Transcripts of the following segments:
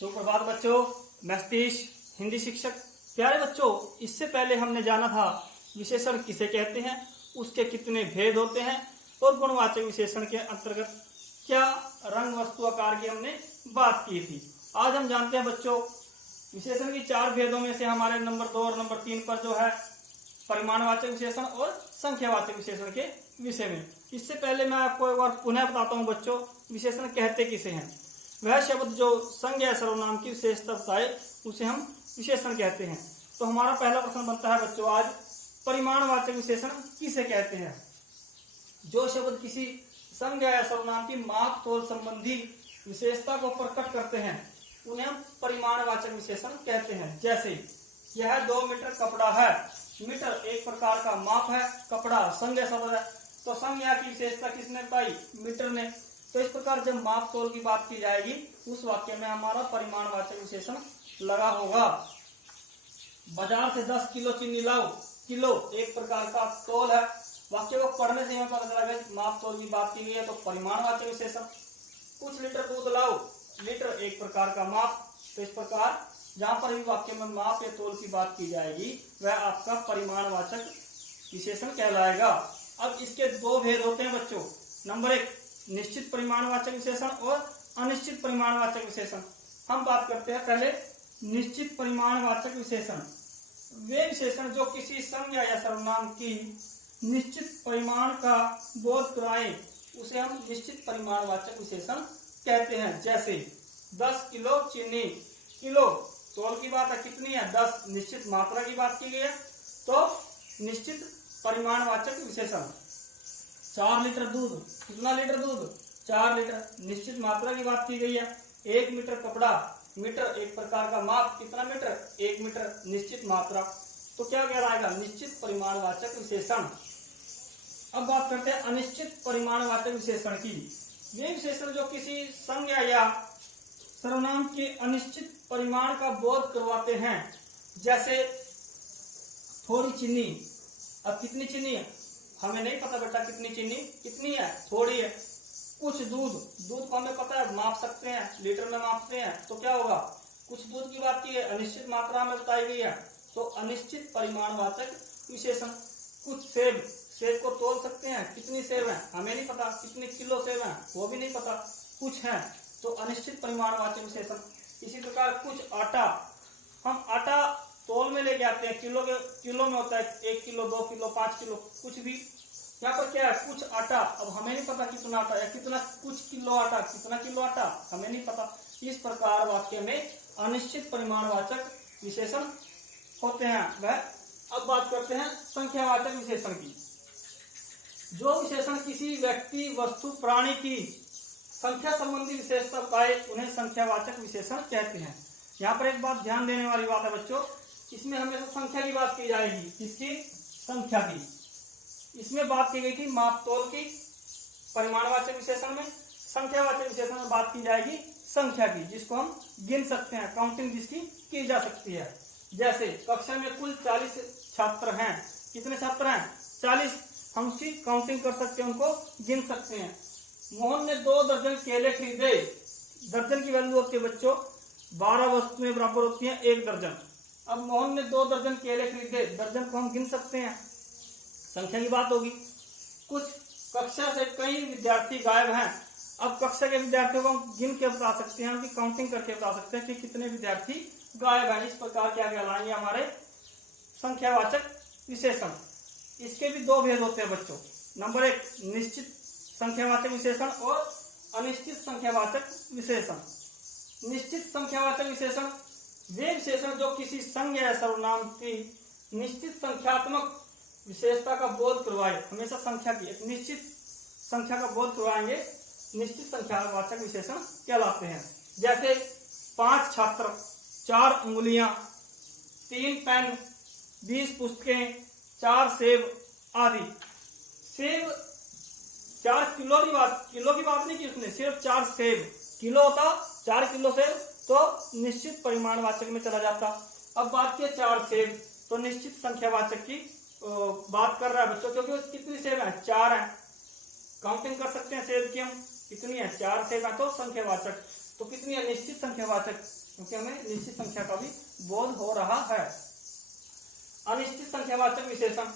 सुप्रभात बच्चों, मैं सतीश हिंदी शिक्षक। प्यारे बच्चों, इससे पहले हमने जाना था विशेषण किसे कहते हैं, उसके कितने भेद होते हैं और गुणवाचक विशेषण के अंतर्गत क्या रंग वस्तु आकार की हमने बात की थी। आज हम जानते हैं बच्चों विशेषण की चार भेदों में से हमारे नंबर 2 और नंबर 3 पर जो है परिमाणवाचक विशेषण और संख्यावाचक विशेषण के विषय में। इससे पहले मैं आपको एक बार पुनः बताता हूँ बच्चों, विशेषण कहते किसे हैं। वह शब्द जो संज्ञा सर्वनाम की विशेषता बताए उसे हम विशेषण कहते हैं। तो हमारा पहला प्रश्न बनता है बच्चों आज, परिमाणवाचक विशेषण किसे कहते हैं। जो शब्द किसी संज्ञा या सर्वनाम की माप तोल संबंधी विशेषता को प्रकट करते हैं उन्हें हम परिमाणवाचक विशेषण कहते हैं। जैसे यह 2 मीटर कपड़ा है। मीटर एक प्रकार का माप है, कपड़ा संज्ञा शब्द है, तो संज्ञा की विशेषता किसने बताई? मीटर ने। तो इस प्रकार जब माप तोल की बात की जाएगी उस वाक्य में हमारा परिमाणवाचक विशेषण लगा होगा। बाजार से 10 किलो चीनी लाओ। किलो एक प्रकार का तोल है। वाक्य को पढ़ने से हमें पता चला माप तोल की बात की गई है, तो परिमाणवाचक विशेषण। कुछ लीटर दूध लाओ। लीटर एक प्रकार का माप। तो इस प्रकार जहां पर भी वाक्य में माप या तोल की बात की जाएगी वह आपका परिमाणवाचक विशेषण कहलाएगा। अब इसके दो भेद होते हैं बच्चों। नंबर 1 निश्चित परिमाणवाचक विशेषण और अनिश्चित परिमाणवाचक विशेषण। हम बात करते हैं पहले निश्चित परिमाणवाचक विशेषण। वे विशेषण जो किसी संज्ञा या सर्वनाम की निश्चित परिमाण का बोध कराए उसे हम निश्चित परिमाणवाचक विशेषण कहते हैं। जैसे 10 किलो चीनी। किलो तोल की बात है, कितनी है? 10। निश्चित मात्रा की बात की गई है तो निश्चित परिमाणवाचक विशेषण। 4 लीटर दूध। कितना लीटर दूध? 4 लीटर। निश्चित मात्रा की बात की गई है। 1 मीटर कपड़ा। मीटर एक प्रकार का माप। कितना मीटर? 1 मीटर। निश्चित मात्रा। तो क्या कहलाएगा? निश्चित परिमाणवाचक विशेषण। अब बात करते हैं अनिश्चित परिमाणवाचक विशेषण की। वे विशेषण जो किसी संज्ञा या सर्वनाम के अनिश्चित परिमाण का बोध करवाते हैं। जैसे थोड़ी चीनी। अब कितनी चीनी है? हमें नहीं पता बेटा कितनी चीनी कितनी है, थोड़ी है। कुछ दूध। दूध को हमें पता है, माप सकते हैं, लीटर में मापते हैं, तो क्या होगा? कुछ दूध की बात की है, अनिश्चित मात्रा में बताई गई है, तो अनिश्चित परिमाणवाचक विशेषण। कुछ सेब। सेब को तोल सकते हैं, कितनी सेब है हमें नहीं पता, कितने किलो सेब है वो भी नहीं पता, कुछ है, तो अनिश्चित परिमाणवाचक विशेषण। इसी प्रकार कुछ आटा। हम आटा तोल में लेके आते हैं, किलो में होता है, 1 किलो 2 किलो 5 किलो कुछ भी। यहाँ पर क्या है? कुछ आटा। अब हमें नहीं पता कितना आटा है, कितना कुछ किलो आटा, कितना किलो आटा हमें नहीं पता। इस प्रकार वाक्य में अनिश्चित परिमाणवाचक विशेषण होते हैं वह। अब बात करते हैं संख्यावाचक विशेषण की। जो विशेषण किसी व्यक्ति वस्तु प्राणी की संख्या संबंधी विशेषता पाए उन्हें संख्यावाचक विशेषण कहते हैं। यहाँ पर एक बात ध्यान देने वाली बात है बच्चों, इसमें हमेशा संख्या की बात की जाएगी। किसकी? संख्या की। इसमें बात की गई थी माप तोल की परिमाणवाचक विशेषण में। संख्यावाचक विशेषण में बात की जाएगी संख्या की, जिसको हम गिन सकते हैं, काउंटिंग जिसकी की जा सकती है। जैसे कक्षा में कुल 40 छात्र हैं। कितने छात्र हैं? 40। हम उसकी काउंटिंग कर सकते हैं, उनको गिन सकते हैं। मोहन ने 2 दर्जन केले खरीदे। दर्जन की वैल्यू होती है बच्चों 12 वस्तुएं बराबर होती हैं 1 दर्जन। अब मोहन ने 2 दर्जन केले खरीदे। दर्जन को हम गिन सकते हैं, संख्या की बात होगी। कुछ कक्षा से कई विद्यार्थी गायब हैं। अब कक्षा के विद्यार्थियों को हम गिन के बता सकते हैं, उनकी काउंटिंग करके बता सकते हैं कि कितने विद्यार्थी गायब हैं। इस प्रकार क्या कहलाएंगे? हमारे संख्यावाचक विशेषण। इसके भी 2 भेद होते हैं बच्चों। नंबर 1 निश्चित संख्यावाचक विशेषण और अनिश्चित संख्यावाचक विशेषण। निश्चित संख्यावाचक विशेषण वे विशेषण जो किसी संज्ञा या सर्वनाम की निश्चित संख्यात्मक विशेषता का बोध करवाए। हमेशा संख्या की एक निश्चित संख्या का बोध करवाएंगे, निश्चित संख्यावाचक विशेषण कहलाते हैं। जैसे 5 छात्र, 4 उंगलियां, 3 पेन, 20 पुस्तकें, 4 सेब आदि। सेब 4 किलो की बात नहीं की उसने, सिर्फ 4 सेब। किलो होता 4 किलो सेब तो निश्चित परिमाणवाचक में चला जाता। अब बात की 4 सेब तो निश्चित संख्यावाचक की बात कर रहा है बच्चों, क्योंकि कितनी सेब है? 4 है। काउंटिंग कर सकते हैं सेब की हम, कितनी है? 4 सेब है तो संख्यावाचक। तो कितनी है? निश्चित संख्यावाचक। क्योंकि हमें निश्चित संख्या का भी बोध हो रहा है। अनिश्चित संख्यावाचक विशेषण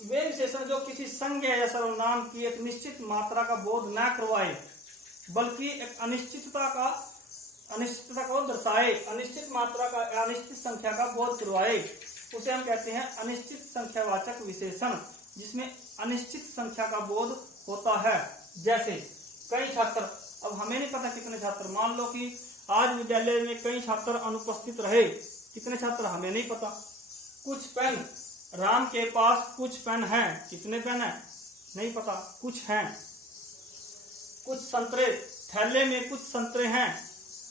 वे विशेषण जो किसी संज्ञा या सर्वनाम की एक निश्चित मात्रा का बोध न करवाए, बल्कि एक अनिश्चितता को दर्शाए, अनिश्चित मात्रा का अनिश्चित संख्या का बोध करवाए, उसे हम कहते हैं अनिश्चित संख्यावाचक विशेषण, जिसमें अनिश्चित संख्या का बोध होता है। जैसे कई छात्र, अब हमें नहीं पता कितने छात्र, मान लो कि आज विद्यालय में कई छात्र अनुपस्थित रहे, कितने छात्र हमें नहीं पता। कुछ पेन, राम के पास कुछ पेन हैं, कितने पेन हैं नहीं पता, कुछ हैं। कुछ संतरे, थैले में कुछ संतरे हैं,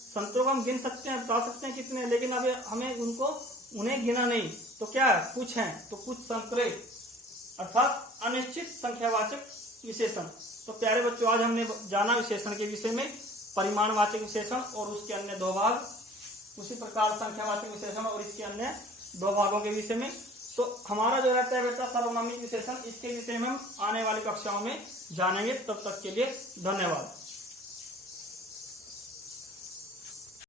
संतरों को हम गिन सकते हैं, बता सकते हैं कितने, लेकिन अब हमें उन्हें गिना नहीं, तो क्या कुछ हैं, तो कुछ संतरे, अर्थात अनिश्चित संख्यावाचक विशेषण। तो प्यारे बच्चों, आज हमने जाना विशेषण के विषय में परिमाणवाचक विशेषण और उसके अन्य दो भाग, उसी प्रकार संख्यावाचक विशेषण और इसके अन्य दो भागों के विषय में। तो हमारा जो रहता है बेटा सार्वनामिक विशेषण, इसके विषय में हम आने वाली कक्षाओं में जानेंगे। तब तक के लिए धन्यवाद।